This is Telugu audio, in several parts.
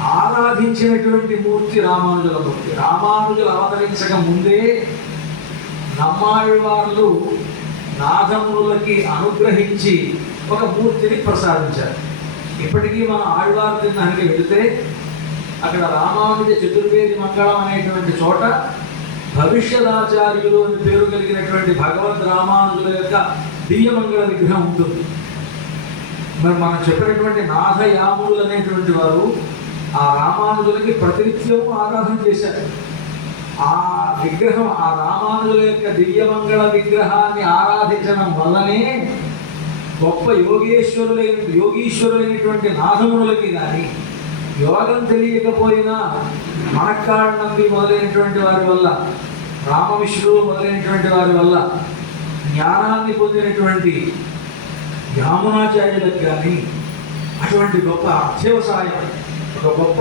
ఆరాధించినటువంటి మూర్తి రామానుజుల మూర్తి. రామానుజులు అవతరించక ముందే నమ్మాళ్వార్లు నాథమునులకి అనుగ్రహించి ఒక మూర్తిని ప్రసాదించారు. ఇప్పటికీ మన ఆళ్వార్ తిన్నానికి వెళితే అక్కడ రామానుజ చతుర్వేది మంగళం అనేటువంటి చోట భవిష్యదాచార్యులు అని పేరు కలిగినటువంటి భగవద్ రామానుజుల యొక్క దివ్యమంగళ విగ్రహం ఉంటుంది. మరి మనం చెప్పినటువంటి నాథయాములు అనేటువంటి వారు ఆ రామానుజులకి ప్రతినిత్యము ఆరాధన చేశారు. ఆ విగ్రహం, ఆ రామానుజుల యొక్క దివ్యమంగళ విగ్రహాన్ని ఆరాధించడం వల్లనే గొప్ప యోగీశ్వరులైనటువంటి నాథమునులకి కానీ, యోగం తెలియకపోయినా మనక్కాళ్ళ మొదలైనటువంటి వారి వల్ల, రామవిష్ణువు మొదలైనటువంటి వారి వల్ల జ్ఞానాన్ని పొందినటువంటి యామునాచార్యులకు కానీ అటువంటి గొప్ప అత్యవసాయం, ఒక గొప్ప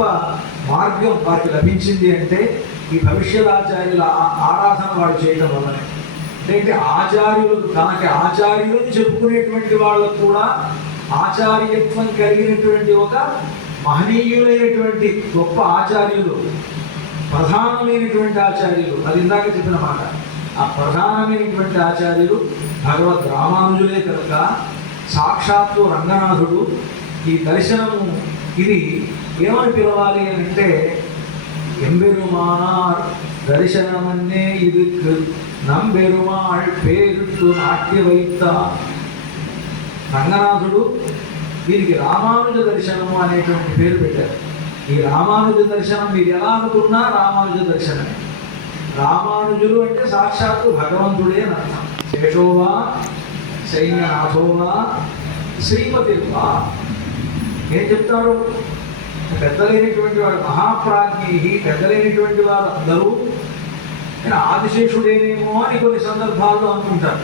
మార్గం వారికి లభించింది అంటే ఈ భవిష్యదాచార్యుల ఆరాధన వాడు చేయడం వల్లనే. అంటే ఆచార్యులు, తనకి ఆచార్యులని చెప్పుకునేటువంటి వాళ్ళకు కూడా ఆచార్యత్వం కలిగినటువంటి ఒక మహనీయులైనటువంటి గొప్ప ఆచార్యులు, ప్రధానమైనటువంటి ఆచార్యులు, అది ఇందాక చెప్పిన మాట. ఆ ప్రధానమైనటువంటి ఆచార్యులు భగవద్ రామానుజులే కనుక సాక్షాత్తు రంగనాథుడు ఈ దర్శనము ఇది ఏమని పిలవాలి అని అంటే, ఎంబెరుమానార్ దర్శనమన్నే ఇది నంబెరుమాళ్ పేరుట్టు నాట్యవైత. రంగనాథుడు దీనికి రామానుజ దర్శనము అనేటువంటి పేరు పెట్టారు. ఈ రామానుజ దర్శనం మీరు ఎలా అనుకున్నా రామానుజ దర్శనమే. రామానుజులు అంటే సాక్షాత్తు భగవంతుడే అని అర్థం. శేషోవా సైన్యనాథోవా శ్రీపతిర్వా. ఏం చెప్తారు? పెద్దలైనటువంటి వాడు మహాప్రాజ్ఞి, పెద్దలైనటువంటి వారు అందరూ ఆదిశేషుడేనేమో అని కొన్ని సందర్భాల్లో అనుకుంటారు.